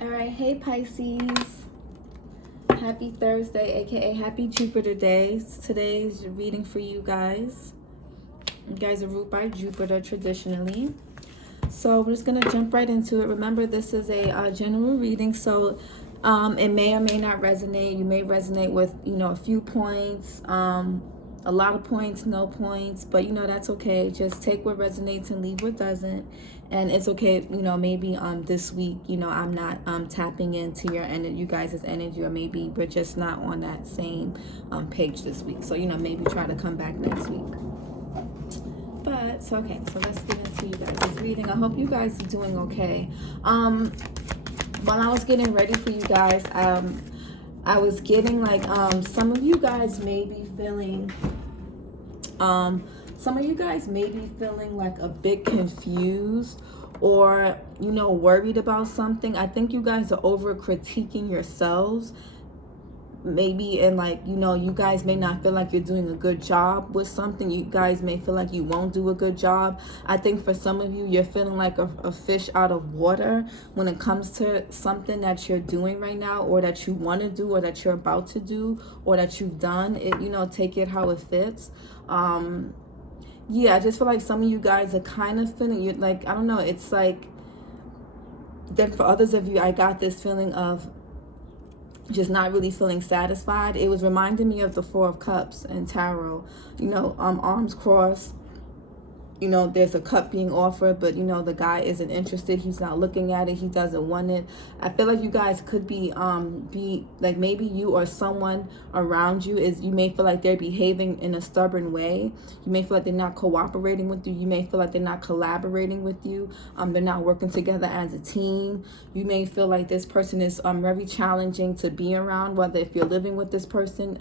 All right, hey Pisces. Happy Thursday, aka Happy Jupiter Days. Today's reading for you guys. You guys are ruled by Jupiter traditionally. So we're just gonna jump right into it. Remember, this is a general reading, so it may or may not resonate. You may resonate with a few points, a lot of points, no points, but that's okay. Just take what resonates and leave what doesn't. And it's okay, maybe this week, I'm not tapping into your energy, you guys' energy, or maybe we're just not on that same page this week. So maybe try to come back next week. But so okay, so let's get into you guys' reading. I hope you guys are doing okay. While I was getting ready for you guys, I was getting like some of you guys may be feeling like a bit confused or worried about something. I think you guys are over critiquing yourselves, maybe, and like you guys may not feel like you're doing a good job with something. You guys may feel like you won't do a good job. I think for some of you, you're feeling like a fish out of water when it comes to something that you're doing right now, or that you want to do, or that you're about to do, or that you've done it. Take it how it fits. Yeah, I just feel like some of you guys are kind of feeling, you like, I don't know, it's like, then for others of you, I got this feeling of just not really feeling satisfied. It was reminding me of the Four of Cups and tarot, arms crossed. There's a cup being offered, but the guy isn't interested. He's not looking at it. He doesn't want it. I feel like you guys could be like, maybe you or someone around you you may feel like they're behaving in a stubborn way. You may feel like they're not cooperating with you. You may feel like they're not collaborating with you. They're not working together as a team. You may feel like this person is very challenging to be around, whether if you're living with this person,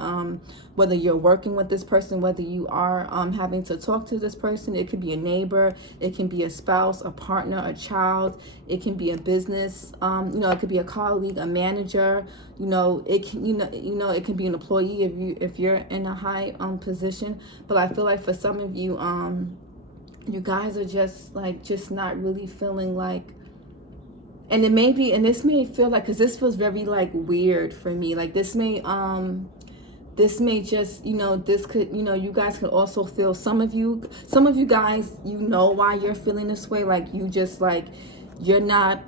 whether you're working with this person, whether you are having to talk to this person. It could be a neighbor, it can be a spouse, a partner, a child, it can be a business, it could be a colleague, a manager, it can it can be an employee if you're in a high position. But I feel like for some of you, you guys are just not really feeling like, and it may be, and this may feel like, because this feels very like weird for me, like this may just, this could, you guys could also feel, some of you guys, why you're feeling this way. Like you just like, you're not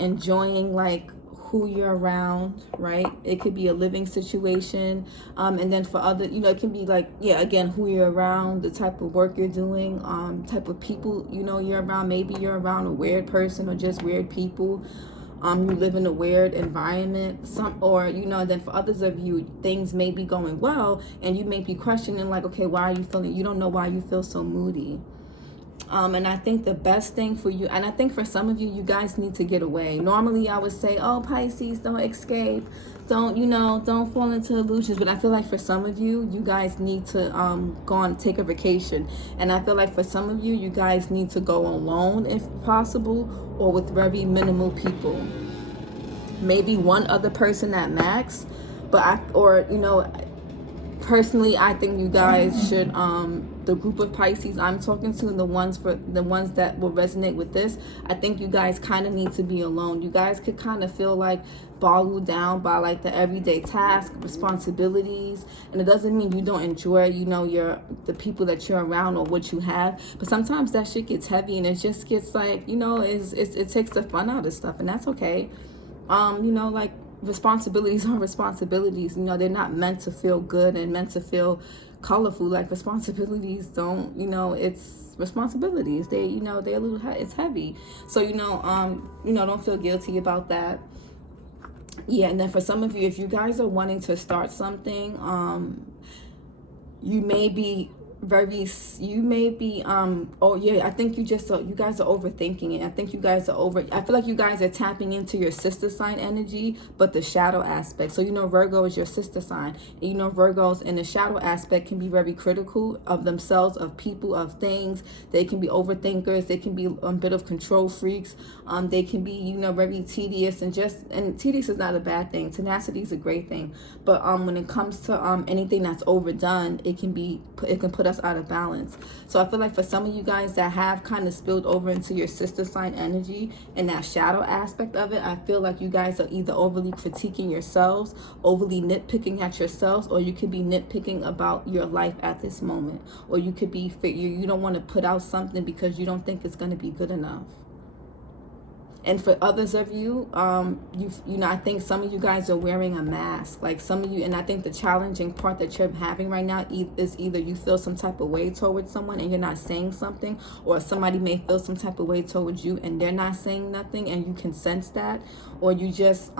enjoying like who you're around, right? It could be a living situation. And then for other, it can be like, yeah, again, who you're around, the type of work you're doing, type of people, you're around. Maybe you're around a weird person or just weird people. You live in a weird environment, then for others of you, things may be going well and you may be questioning like, okay, why are you feeling, you don't know why you feel so moody. And I think the best thing for you, and I think for some of you, you guys need to get away. Normally I would say, oh, Pisces, don't escape, don't fall into illusions. But I feel like for some of you, you guys need to go on, take a vacation. And I feel like for some of you, you guys need to go alone if possible, or with very minimal people. Maybe one other person at max. But personally, I think you guys should, the group of Pisces I'm talking to, and the ones that will resonate with this, I think you guys kind of need to be alone. You guys could kind of feel like boggled down by like the everyday tasks, responsibilities, and it doesn't mean you don't enjoy, the people that you're around or what you have, but sometimes that shit gets heavy and it just gets like, it takes the fun out of stuff, and that's okay. Like, responsibilities are responsibilities. They're not meant to feel good and meant to feel colorful. Like, responsibilities don't, it's responsibilities. They're a little, it's heavy. So, don't feel guilty about that. Yeah, and then for some of you, if you guys are wanting to start something, you may be oh yeah, I think you guys are overthinking it. I think you guys are I feel like you guys are tapping into your sister sign energy, but the shadow aspect. So Virgo is your sister sign, and Virgos in the shadow aspect can be very critical of themselves, of people, of things. They can be overthinkers. They can be a bit of control freaks. They can be very tedious, and tedious is not a bad thing. Tenacity is a great thing, but when it comes to anything that's overdone, it can put us out of balance. So I feel like for some of you guys that have kind of spilled over into your sister sign energy and that shadow aspect of it, I feel like you guys are either overly critiquing yourselves, overly nitpicking at yourselves, or you could be nitpicking about your life at this moment. Or you could be, you don't want to put out something because you don't think it's going to be good enough. And for others of you, you know, I think some of you guys are wearing a mask. Like some of you, and I think the challenging part that you're having right now is either you feel some type of way towards someone and you're not saying something, or somebody may feel some type of way towards you and they're not saying nothing and you can sense that, or you just,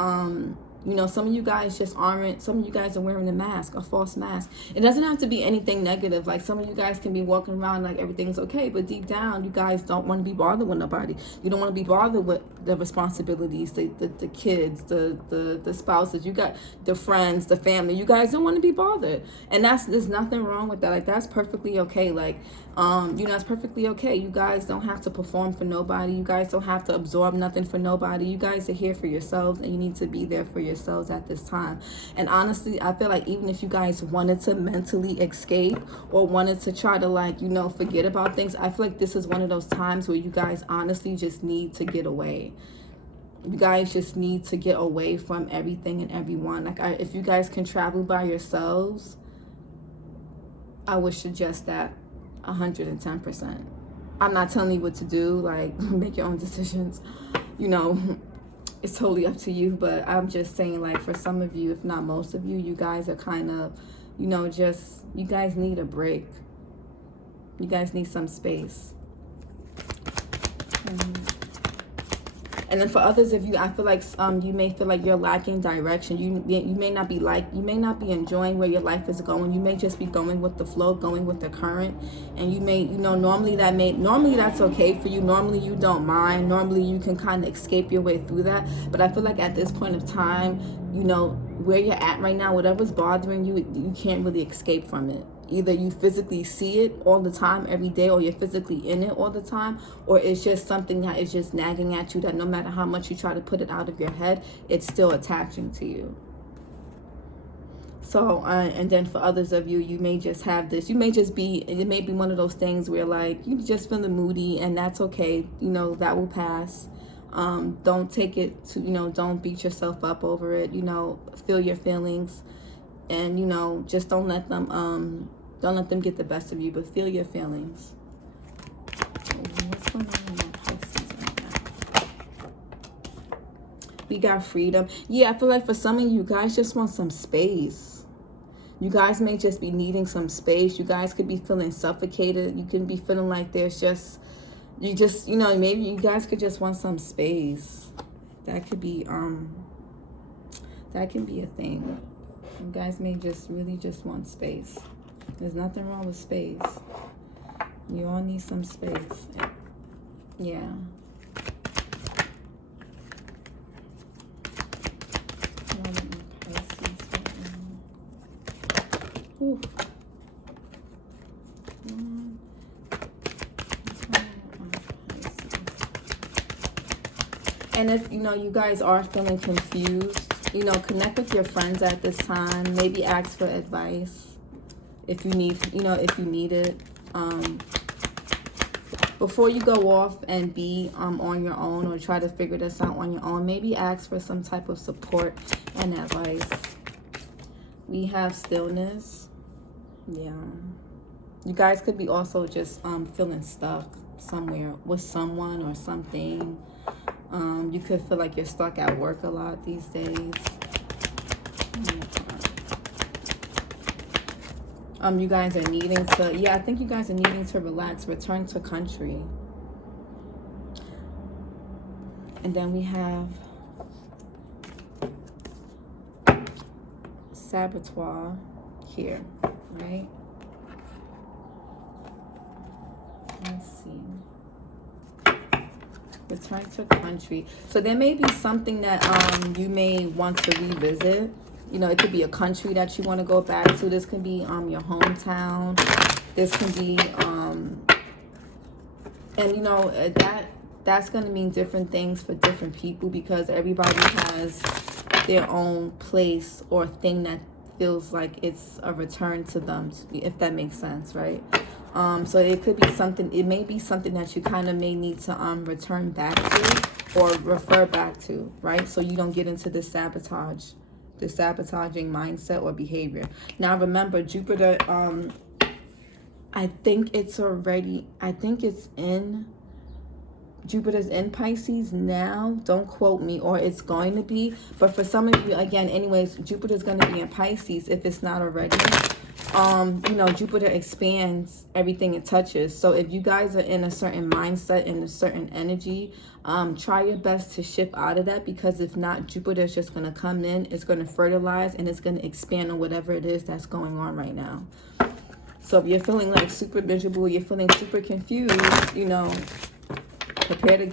you know, some of you guys just aren't, some of you guys are wearing a mask, a false mask. It doesn't have to be anything negative. Like some of you guys can be walking around like everything's okay, but deep down, you guys don't want to be bothered with nobody. You don't want to be bothered with the responsibilities, the kids, the spouses, you got the friends, the family. You guys don't want to be bothered. And there's nothing wrong with that. Like that's perfectly okay. Like, you know, it's perfectly okay. You guys don't have to perform for nobody. You guys don't have to absorb nothing for nobody. You guys are here for yourselves and you need to be there for yourselves at this time. And honestly, I feel like even if you guys wanted to mentally escape or wanted to try to, like, you know, forget about things, I feel like this is one of those times where you guys honestly just need to get away. You guys just need to get away from everything and everyone. Like, if you guys can travel by yourselves, I would suggest that 110%. I'm not telling you what to do, like make your own decisions, you know, it's totally up to you, but I'm just saying, like, for some of you, if not most of you, you guys are kind of, you know, just, you guys need a break. You guys need some space. And then for others of you, I feel like you may feel like you're lacking direction. You may not be enjoying where your life is going. You may just be going with the flow, going with the current. And you may, you know, normally that's okay for you. Normally you don't mind. Normally you can kind of escape your way through that. But I feel like at this point of time, you know, where you're at right now, whatever's bothering you, you can't really escape from it. Either you physically see it all the time, every day, or you're physically in it all the time, or it's just something that is just nagging at you that no matter how much you try to put it out of your head, it's still attaching to you. So, and then for others of you, you may just have this, it may be one of those things where, like, you just feeling moody, and that's okay. You know, that will pass. Don't take it to, you know, don't beat yourself up over it. You know, feel your feelings, and, you know, just don't let them get the best of you, but feel your feelings. What's going on with Pisces right now? We got freedom. Yeah, I feel like for some of you guys just want some space. You guys may just be needing some space. You guys could be feeling suffocated. You can be feeling like there's just, you know, maybe you guys could just want some space. That could be, that can be a thing. You guys may just really just want space. There's nothing wrong with space. You all need some space. Yeah. Ooh. And if, you know, you guys are feeling confused, you know, connect with your friends at this time. Maybe ask for advice if you need, you know, if you need it. Before you go off and be on your own or try to figure this out on your own, maybe ask for some type of support and advice. We have stillness. Yeah. You guys could be also just feeling stuck somewhere with someone or something. You could feel like you're stuck at work a lot these days. You guys are needing to, yeah, I think you guys are needing to relax, return to country. And then we have saboteur here, right? Let's see. Return to country. So there may be something that you may want to revisit. You know, it could be a country that you want to go back to. This can be your hometown. This can be and you know, that's going to mean different things for different people, because everybody has their own place or thing that feels like it's a return to them, if that makes sense, right? So it could be something, it may be something that you kind of may need to return back to or refer back to, right? So you don't get into this sabotaging mindset or behavior. Now remember, Jupiter, Jupiter's in Pisces now. Don't quote me, or it's going to be. But for some of you, again, anyways, Jupiter's going to be in Pisces if it's not already. Jupiter expands everything it touches. So if you guys are in a certain mindset, in a certain energy, try your best to shift out of that, because if not, Jupiter is just going to come in, it's going to fertilize, and it's going to expand on whatever it is that's going on right now. So if you're feeling like super miserable, you're feeling super confused, prepare to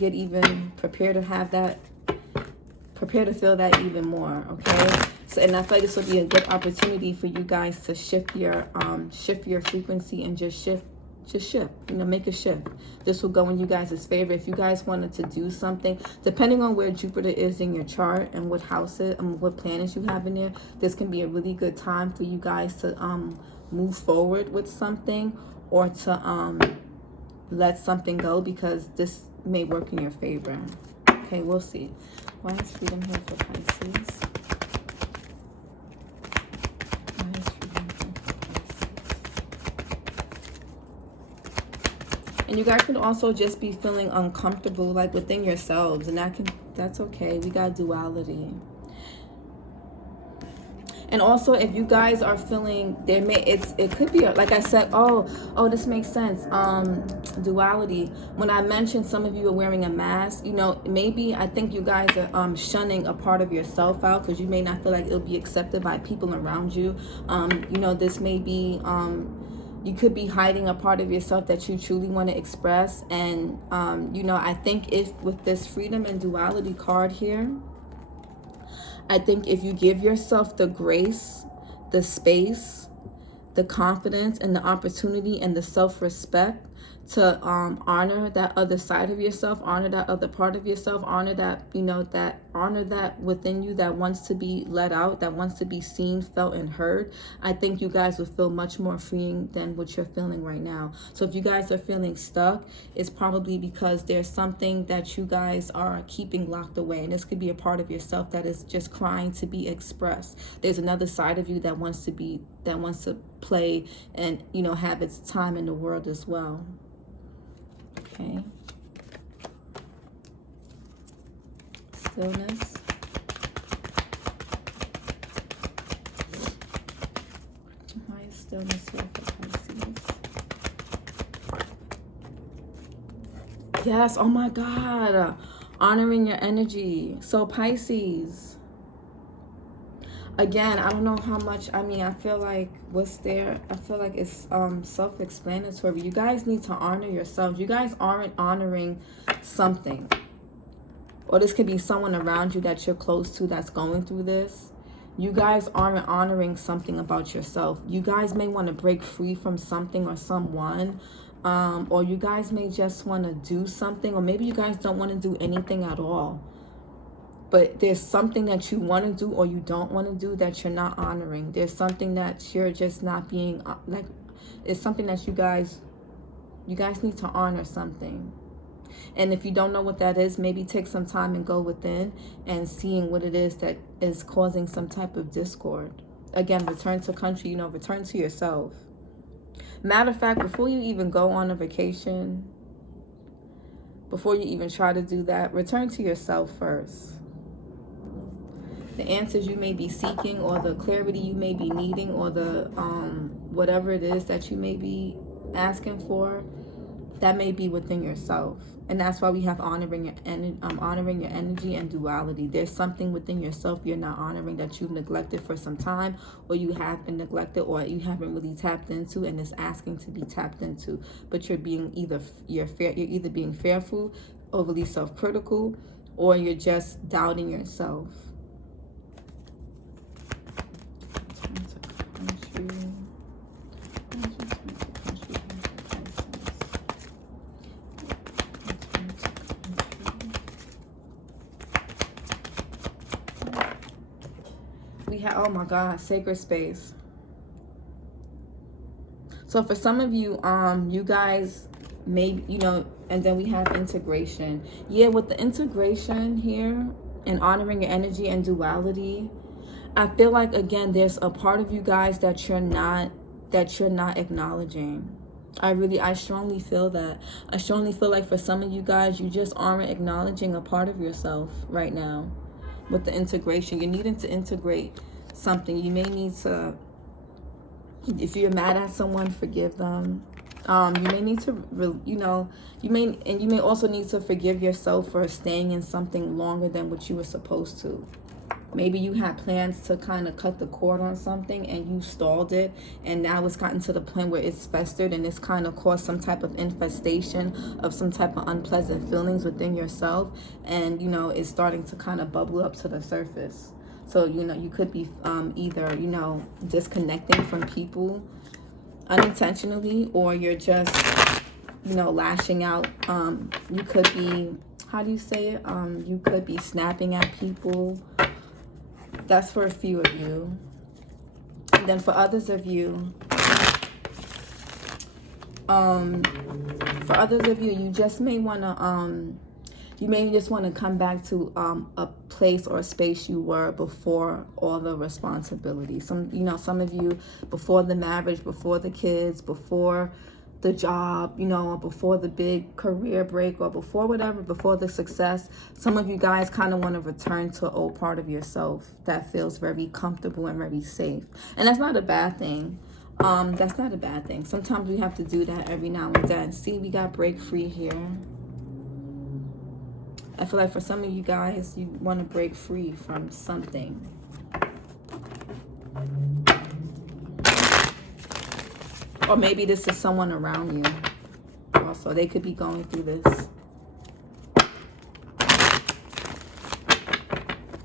feel that even more, okay? So, and I feel like this will be a good opportunity for you guys to shift your frequency and just shift, make a shift. This will go in you guys' favor. If you guys wanted to do something, depending on where Jupiter is in your chart and what houses and what planets you have in there, this can be a really good time for you guys to move forward with something, or to let something go, because this may work in your favor. Okay, we'll see. Why is freedom here for Pisces? Why is freedom here for Pisces? And you guys could also just be feeling uncomfortable, like within yourselves, and that's okay. We got duality. And also, if you guys are feeling, it could be, like I said, oh, this makes sense. Duality. When I mentioned some of you are wearing a mask, maybe I think you guys are shunning a part of yourself out, because you may not feel like it'll be accepted by people around you. This may be, you could be hiding a part of yourself that you truly want to express. And, I think if with this freedom and duality card here, I think if you give yourself the grace, the space, the confidence, and the opportunity and the self-respect to honor that other side of yourself, honor that other part of yourself, honor that, honor that within you that wants to be let out, that wants to be seen, felt, and heard, I think you guys will feel much more freeing than what you're feeling right now. So if you guys are feeling stuck, it's probably because there's something that you guys are keeping locked away. And this could be a part of yourself that is just crying to be expressed. There's another side of you that wants to play and, have its time in the world as well. Okay. Stillness. Why is stillness here for Pisces? Yes, oh my God. Honoring your energy. So Pisces. Again, I don't know how much, I feel like what's there, I feel like it's self-explanatory. You guys need to honor yourselves. You guys aren't honoring something. Or this could be someone around you that you're close to that's going through this. You guys aren't honoring something about yourself. You guys may want to break free from something or someone. Or you guys may just want to do something. Or maybe you guys don't want to do anything at all. But there's something that you want to do or you don't want to do that you're not honoring. There's something that you're just not being, like, it's something that you guys need to honor something. And if you don't know what that is, maybe take some time and go within and seeing what it is that is causing some type of discord. Again, return to country, return to yourself. Matter of fact, before you even go on a vacation, before you even try to do that, return to yourself first. The answers you may be seeking, or the clarity you may be needing, or the whatever it is that you may be asking for, that may be within yourself. And that's why we have honoring your energy and duality. There's something within yourself you're not honoring that you've neglected for some time, or you have been neglected, or you haven't really tapped into, and is asking to be tapped into. But you're either being fearful, overly self-critical, or you're just doubting yourself. we have, oh my God, sacred space. So for some of you, you guys maybe, you know, and then we have integration. Yeah, with the integration here and honoring your energy and duality, I feel like, again, there's a part of you guys that you're not acknowledging. I strongly feel that. I strongly feel like for some of you guys, you just aren't acknowledging a part of yourself right now. With the integration, you're needing to integrate something. You may need to, if you're mad at someone, forgive them. You may need to, you know, you may also need to forgive yourself for staying in something longer than what you were supposed to. Maybe you had plans to kind of cut the cord on something and you stalled it, and now it's gotten to the point where it's festered and it's kind of caused some type of infestation of some type of unpleasant feelings within yourself, and you know, it's starting to kind of bubble up to the surface. So, you know, you could be either, you know, disconnecting from people unintentionally, or you're just, you know, lashing out. You could be, how do you say it? You could be snapping at people. That's for a few of you. And then for others of you, you just may want to, you may just want to come back to a place or a space you were before all the responsibilities. Some of you, before the marriage, before the kids, before the job, you know, before the big career break, or before whatever, before the success. Some of you guys kind of want to return to an old part of yourself that feels very comfortable and very safe. And that's not a bad thing. That's not a bad thing. Sometimes we have to do that every now and then. See, we got break free here. I feel like for some of you guys, you want to break free from something. Or maybe this is someone around you. Also, they could be going through this.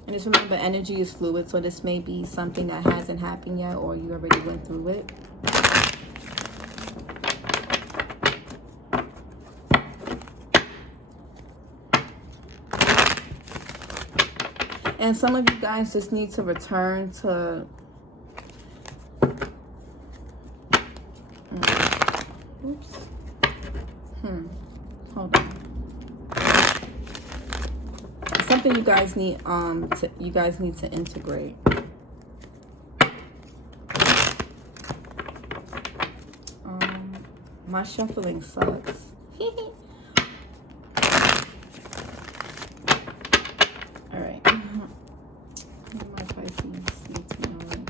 And just remember, energy is fluid, so this may be something that hasn't happened yet, or you already went through it. And some of you guys just need to return to... Oops. Hold on. Something you guys need to integrate. My shuffling sucks. All right. My Pisces need to know right now.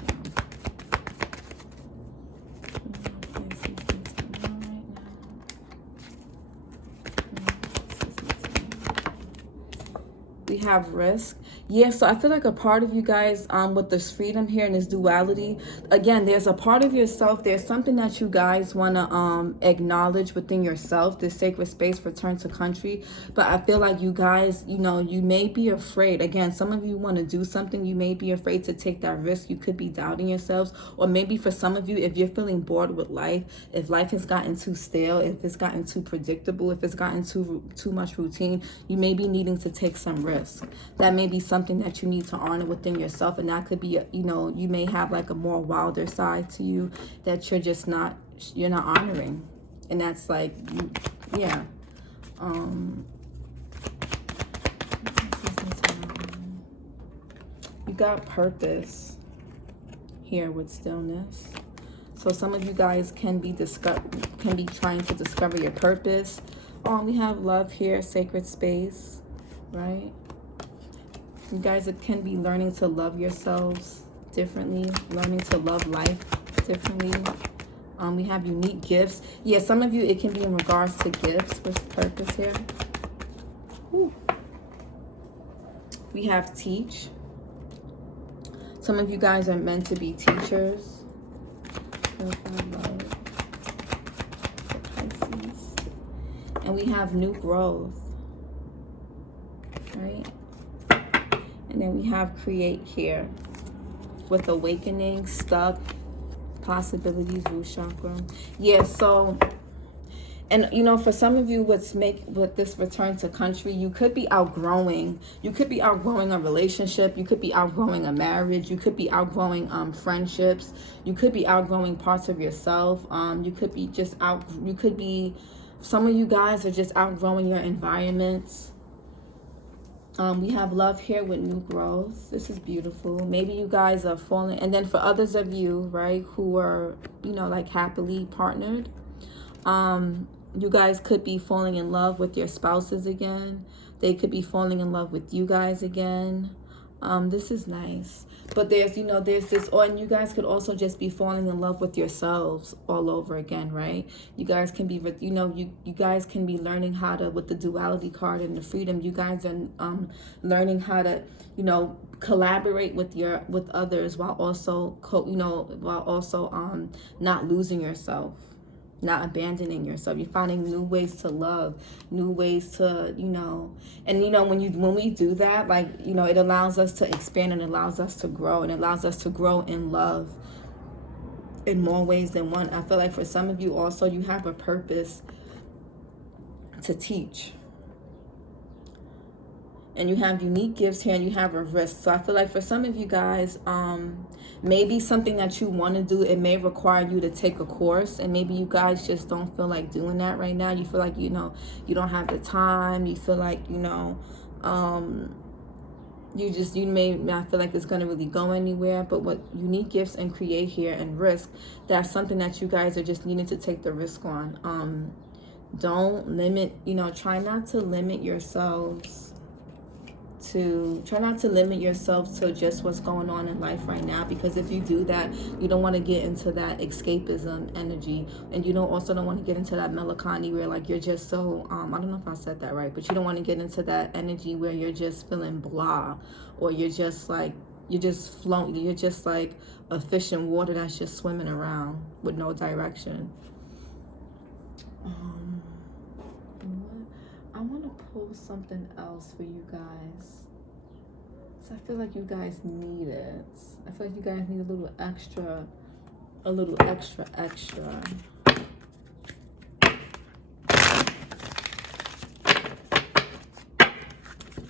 We have risk. Yeah, so I feel like a part of you guys, with this freedom here and this duality, again, there's a part of yourself, there's something that you guys want to acknowledge within yourself, this sacred space, return to country. But I feel like you guys, you know, you may be afraid. Again, some of you want to do something, you may be afraid to take that risk. You could be doubting yourselves. Or maybe for some of you, if you're feeling bored with life, if life has gotten too stale, if it's gotten too predictable, if it's gotten too much routine, you may be needing to take some risk. That may be something that you need to honor within yourself, and that could be, you know, you may have like a more wilder side to you that you're not honoring, and that's like, yeah. You got purpose here with stillness. So some of you guys can be trying to discover your purpose. We have love here, sacred space, right? You guys can be learning to love yourselves differently, learning to love life differently. We have unique gifts. Yeah, some of you, it can be in regards to gifts with purpose here. Ooh. We have teach. Some of you guys are meant to be teachers. Pisces. And we have new growth, right? And then we have create here with awakening, stuck, possibilities, root chakra. Yeah, so And you know, for some of you, with this return to country, you could be outgrowing a relationship, you could be outgrowing a marriage, you could be outgrowing friendships, you could be outgrowing parts of yourself. You could be some of you guys are just outgrowing your environments. We have love here with new growth. This is beautiful. Maybe you guys are falling, and then for others of you, right, who are, you know, like happily partnered, you guys could be falling in love with your spouses again. They could be falling in love with you guys again. This is nice. But there's this, and you guys could also just be falling in love with yourselves all over again, right? You guys can be, you guys can be learning how to, with the duality card and the freedom, you guys are learning how to, collaborate with others while also, not losing yourself. Not abandoning yourself. You're finding new ways to love, new ways to, and when we do that, like, it allows us to expand, and it allows us to grow, and it allows us to grow in love in more ways than one. I feel like for some of you also, you have a purpose to teach. And you have unique gifts here, and you have a risk. So I feel like for some of you guys, maybe something that you want to do, it may require you to take a course, and maybe you guys just don't feel like doing that right now. You feel like, you don't have the time. You feel like, I feel like it's going to really go anywhere. But what unique gifts and create here and risk, that's something that you guys are just needing to take the risk on. Don't limit, try not to limit yourselves to just what's going on in life right now, because if you do that, you don't want to get into that escapism energy, and you don't want to get into that melancholy where like you're just so I don't know if I said that right, but you don't want to get into that energy where you're just feeling blah, or you're just like floating, you're just like a fish in water that's just swimming around with no direction. I want to pull something else for you guys. So I feel like you guys need it. I feel like you guys need a little extra.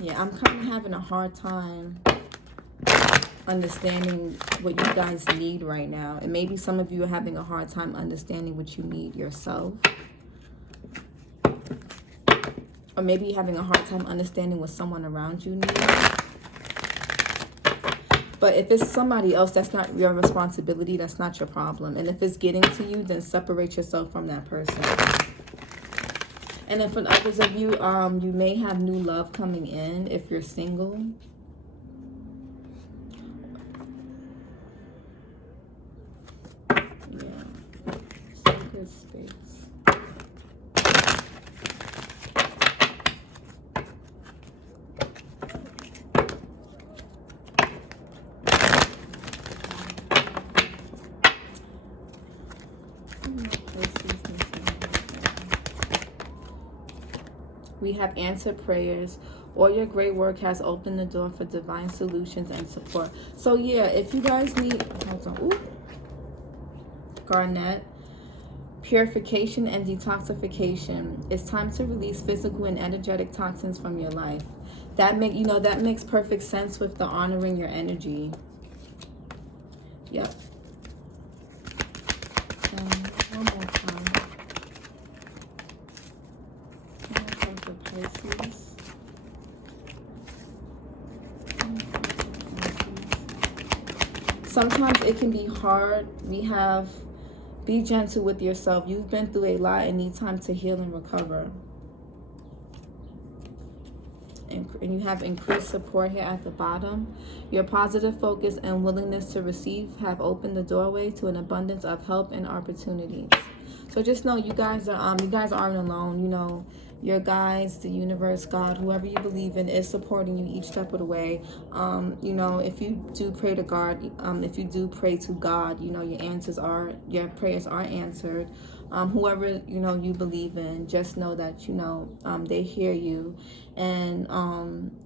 Yeah, I'm kind of having a hard time understanding what you guys need right now. And maybe some of you are having a hard time understanding what you need yourself. Or maybe you're having a hard time understanding what someone around you needs. But if it's somebody else, that's not your responsibility. That's not your problem. And if it's getting to you, then separate yourself from that person. And then for others of you, you may have new love coming in if you're single. Yeah. Sacred space. We have answered prayers. All your great work has opened the door for divine solutions and support. So yeah, if you guys need, hold on, ooh, Garnet, purification and detoxification. It's time to release physical and energetic toxins from your life. That makes perfect sense with the honoring your energy. Yep. One more time. Pisces. Sometimes it can be hard. Be gentle with yourself. You've been through a lot and need time to heal and recover. And you have increased support here at the bottom. Your positive focus and willingness to receive have opened the doorway to an abundance of help and opportunities. So just know you guys aren't alone. Your guides, the universe, God, whoever you believe in is supporting you each step of the way. If you do pray to God, your prayers are answered. whoever, you know, you believe in, just know that, you know, they hear you. And,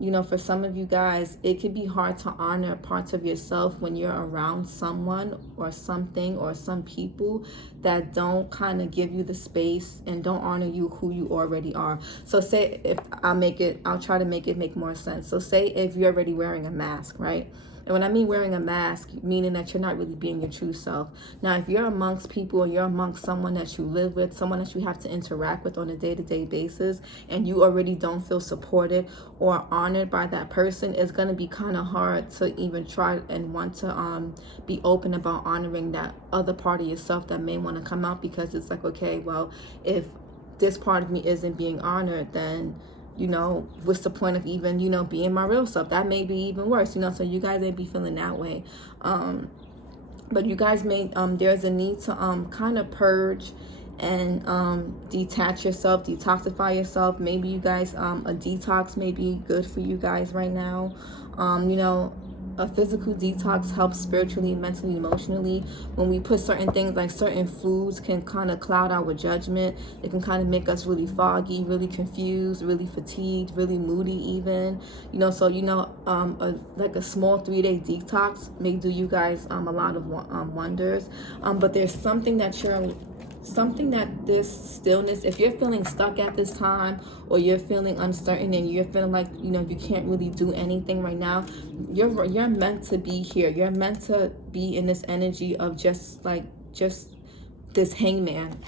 you know, for some of you guys, it can be hard to honor parts of yourself when you're around someone or something or some people that don't kind of give you the space and don't honor you who you already are. So say, if I'll try to make it make more sense. So say if you're already wearing a mask, right? And when I mean wearing a mask, meaning that you're not really being your true self. Now, if you're amongst people or you're amongst someone that you live with, someone that you have to interact with on a day-to-day basis, and you already don't feel supported or honored by that person, it's going to be kind of hard to even try and want to be open about honoring that other part of yourself that may want to come out, because it's like, okay, well, if this part of me isn't being honored, then, you know, what's the point of even, you know, being my real self? That may be even worse, you know. So you guys may be feeling that way. But you guys may, there's a need to kind of purge and detach yourself, detoxify yourself. Maybe you guys, a detox may be good for you guys right now. You know, a physical detox helps spiritually, mentally, emotionally. When we put certain things, like certain foods can kind of cloud our judgment. It can kind of make us really foggy, really confused, really fatigued, really moody even. You know, so, you know, like a small 3-day detox may do you guys a lot of wonders. But there's something that this stillness, if you're feeling stuck at this time, or you're feeling uncertain and you're feeling like, you know, you can't really do anything right now, you're meant to be here. You're meant to be in this energy of just this hangman.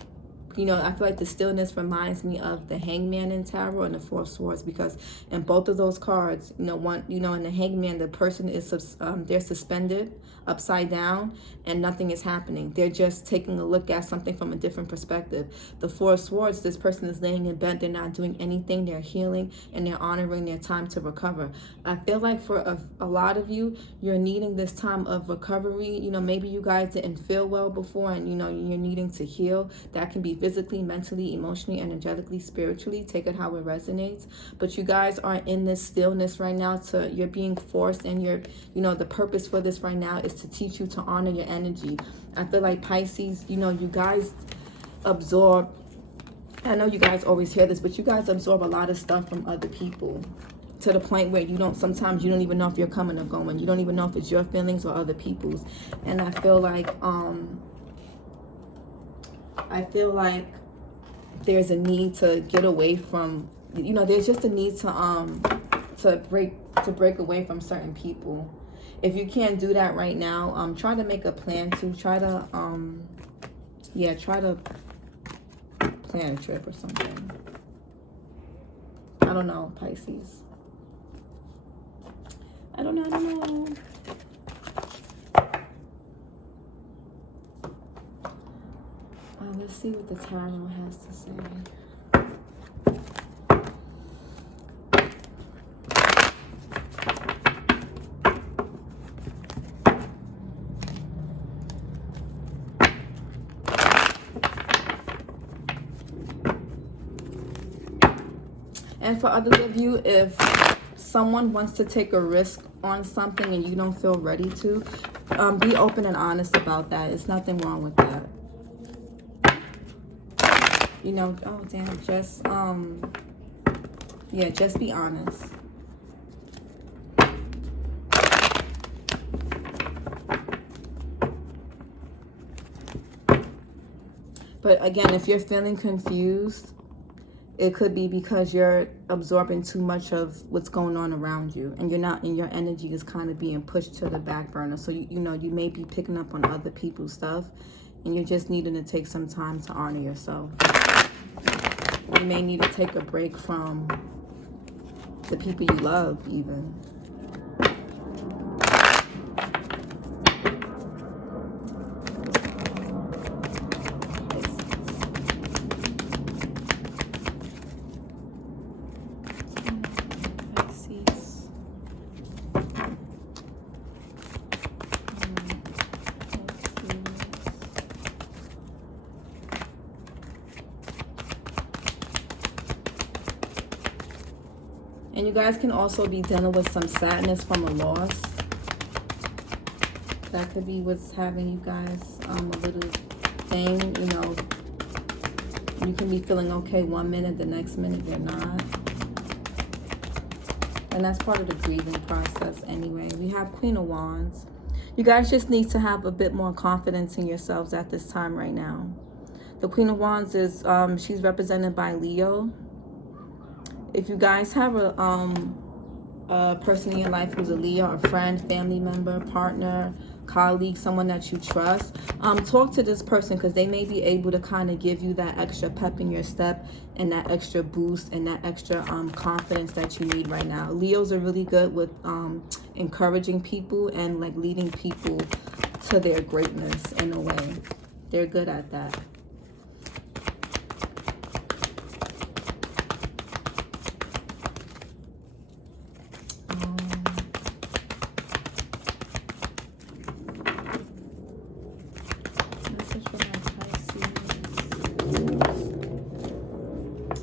You know, I feel like the stillness reminds me of the hangman in tarot and the Four of Swords, because in both of those cards, you know, in the hangman, the person is they're suspended upside down and nothing is happening. They're just taking a look at something from a different perspective. The Four of Swords, this person is laying in bed, they're not doing anything, they're healing and they're honoring their time to recover. I feel like for a lot of you, you're needing this time of recovery. You know, maybe you guys didn't feel well before and, you know, you're needing to heal. That can be physically, mentally, emotionally, energetically, spiritually. Take it how it resonates. But you guys are in this stillness right now. You're being forced, and you know, the purpose for this right now is to teach you to honor your energy. I feel like Pisces, you know, you guys absorb, I know you guys always hear this, but you guys absorb a lot of stuff from other people, to the point where sometimes you don't even know if you're coming or going. You don't even know if it's your feelings or other people's. And I feel like there's a need to get away from, you know, there's just a need to break away from certain people. If you can't do that right now, try to make a plan to try to plan a trip or something. I don't know, Pisces. I don't know. Let's see what the tarot has to say. And for others of you, if someone wants to take a risk on something and you don't feel ready to, be open and honest about that. There's nothing wrong with that. You know, oh damn, just just be honest. But again, if you're feeling confused, it could be because you're absorbing too much of what's going on around you, and your energy is kind of being pushed to the back burner. So you know, you may be picking up on other people's stuff, and you're just needing to take some time to honor yourself. You may need to take a break from the people you love, even. And you guys can also be dealing with some sadness from a loss. That could be what's having you guys a little thing, you know. You can be feeling okay one minute, the next minute you're not. And that's part of the grieving process anyway. We have Queen of Wands. You guys just need to have a bit more confidence in yourselves at this time right now. The Queen of Wands is, she's represented by Leo. If you guys have a person in your life who's a Leo, a friend, family member, partner, colleague, someone that you trust, talk to this person, because they may be able to kind of give you that extra pep in your step and that extra boost and that extra confidence that you need right now. Leos are really good with encouraging people and like leading people to their greatness in a way. They're good at that.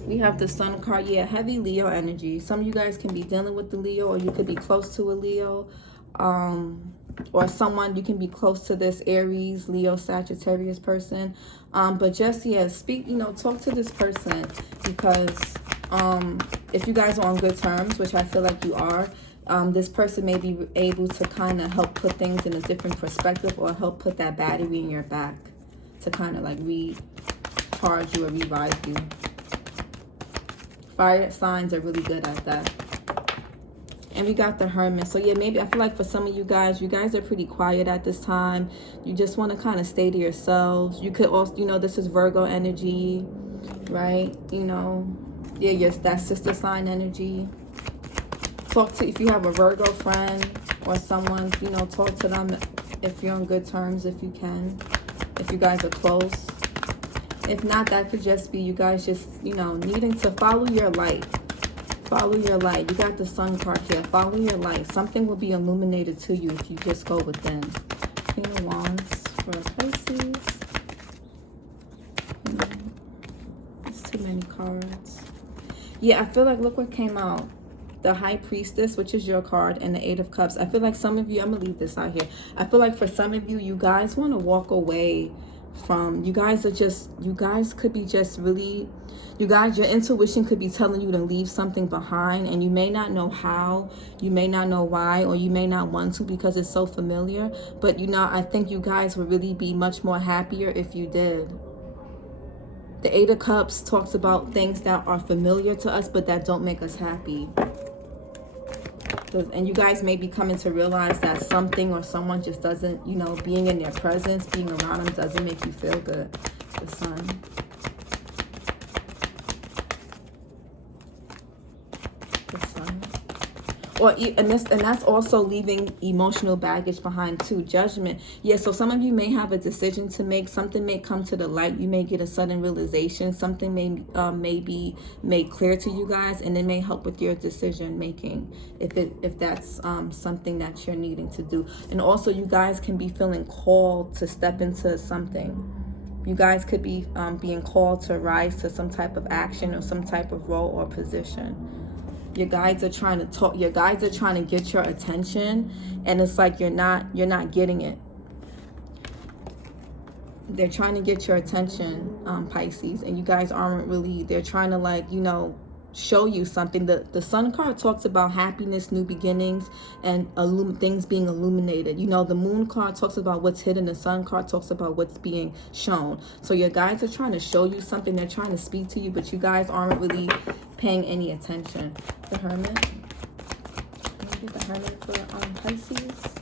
We have the Sun card. Yeah, heavy Leo energy. Some of you guys can be dealing with the Leo, or you could be close to a Leo, or someone, you can be close to this Aries, Leo, Sagittarius person. But just, yeah, speak, talk to this person, because if you guys are on good terms, which I feel like you are, this person may be able to kind of help put things in a different perspective, or help put that battery in your back to kind of like recharge you or revive you. Fire signs are really good at that. And we got the Hermit. So yeah, maybe I feel like for some of you guys are pretty quiet at this time. You just want to kind of stay to yourselves. You could also, this is Virgo energy, right? Yeah, yes, that's sister sign energy. Talk to, if you have a Virgo friend or someone, talk to them if you're on good terms, if you can, if you guys are close. If not, that could just be you guys just, needing to follow your light. Follow your light. You got the Sun card here. Follow your light. Something will be illuminated to you if you just go within. Queen of Wands for Pisces. There's too many cards. Yeah, I feel like, look what came out. The High Priestess, which is your card, and the Eight of Cups. I feel like some of you, I'm going to leave this out here. I feel like for some of you, you guys want to walk away from, you guys could be just really, your intuition could be telling you to leave something behind, and you may not know how, you may not know why, or you may not want to because it's so familiar. But I think you guys would really be much more happier if you did. The Eight of Cups talks about things that are familiar to us but that don't make us happy. And you guys may be coming to realize that something or someone just doesn't, being in their presence, being around them doesn't make you feel good. The Sun. The Sun. And that's also leaving emotional baggage behind too. Judgment. Yeah, so some of you may have a decision to make. Something may come to the light. You may get a sudden realization. Something may be made clear to you guys, and it may help with your decision making if that's something that you're needing to do. And also, you guys can be feeling called to step into something. You guys could be being called to rise to some type of action or some type of role or position. Your guides are trying to talk. Your guides are trying to get your attention, and it's like you're not getting it. They're trying to get your attention, Pisces, and you guys aren't really. They're trying to show you something. The Sun card talks about happiness, new beginnings, and things being illuminated. The Moon card talks about what's hidden. The Sun card talks about what's being shown. So your guides are trying to show you something. They're trying to speak to you, but you guys aren't really paying any attention. The Hermit. Maybe the Hermit for Pisces.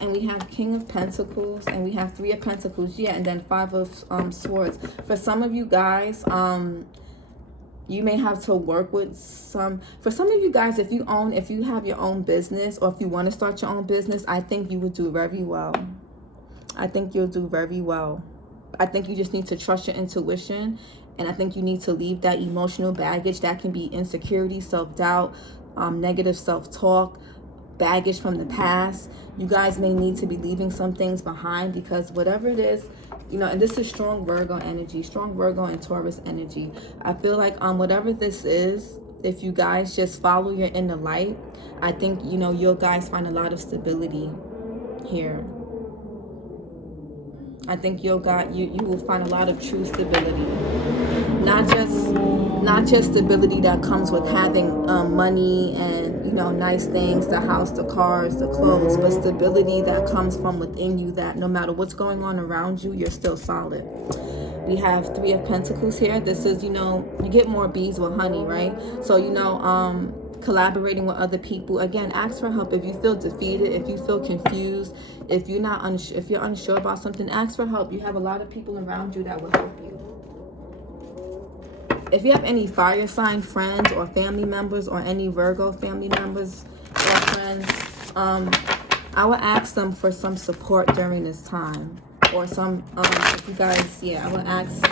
And we have King of Pentacles, and we have Three of Pentacles. Yeah, and then Five of Swords. For some of you guys, you may have to work with for some of you guys, if you have your own business, or if you want to start your own business, I think you would do very well. I think you'll do very well. I think you just need to trust your intuition, and I think you need to leave that emotional baggage. That can be insecurity, self-doubt, negative self-talk, baggage from the past. You guys may need to be leaving some things behind, because whatever it is, and this is strong Virgo energy, strong Virgo and Taurus energy. I feel like whatever this is, if you guys just follow your inner light, I think you'll guys find a lot of stability here. I think you will find a lot of true stability. Not just stability that comes with having money and, you know, nice things, the house, the cars, the clothes, but stability that comes from within you, that no matter what's going on around you, you're still solid. We have Three of Pentacles here. This is, you know, you get more bees with honey, right? So, you know, collaborating with other people. Again, ask for help if you feel defeated, if you feel confused, if you're unsure about something. Ask for help. You have a lot of people around you that will help you. If you have any fire sign friends or family members, or any Virgo family members or friends, I would ask them for some support during this time, or some if you guys, yeah, I would ask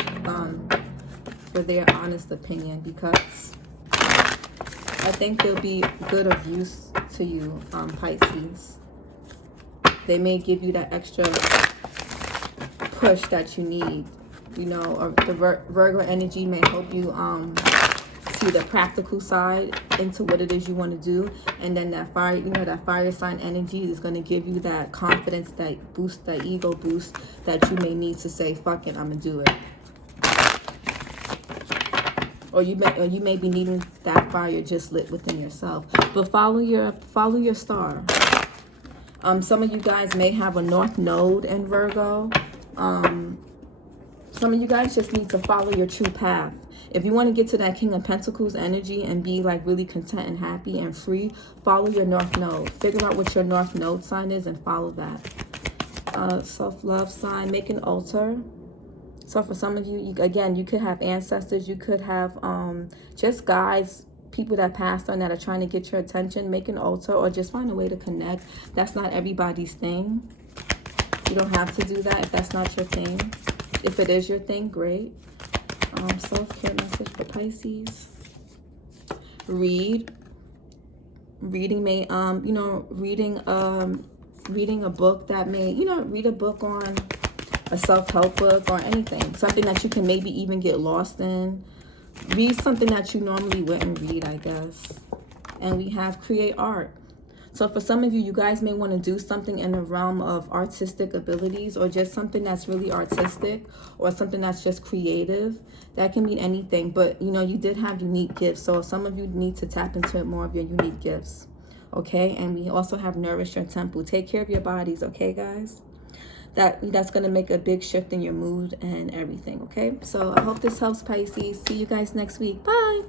for their honest opinion, because I think they'll be good of use to you, Pisces. They may give you that extra push that you need, you know, or the Virgo energy may help you see the practical side into what it is you want to do. And then that fire, you know, that fire sign energy is going to give you that confidence, that boost, that ego boost that you may need to say, fuck it, I'm going to do it. Or you may be needing that fire just lit within yourself. But follow your star. Some of you guys may have a North Node in Virgo. Some of you guys just need to follow your true path. If you want to get to that King of Pentacles energy and be like really content and happy and free, follow your North Node. Figure out what your North Node sign is and follow that. Self-love sign, make an altar. So for some of you, again, you could have ancestors, you could have just guides, people that passed on that are trying to get your attention. Make an altar, or just find a way to connect. That's not everybody's thing. You don't have to do that if that's not your thing. If it is your thing, great. Self-care message for Pisces. Reading may, you know, reading a book that may, you know, read a book on a self-help book or anything. Something that you can maybe even get lost in. Read something that you normally wouldn't read, I guess. And we have create art. So for some of you, you guys may want to do something in the realm of artistic abilities, or just something that's really artistic, or something that's just creative. That can mean anything, but you know, you did have unique gifts. So some of you need to tap into more of your unique gifts. Okay, and we also have nourish your temple. Take care of your bodies, okay, guys? That's going to make a big shift in your mood and everything, okay? So I hope this helps, Pisces. See you guys next week. Bye.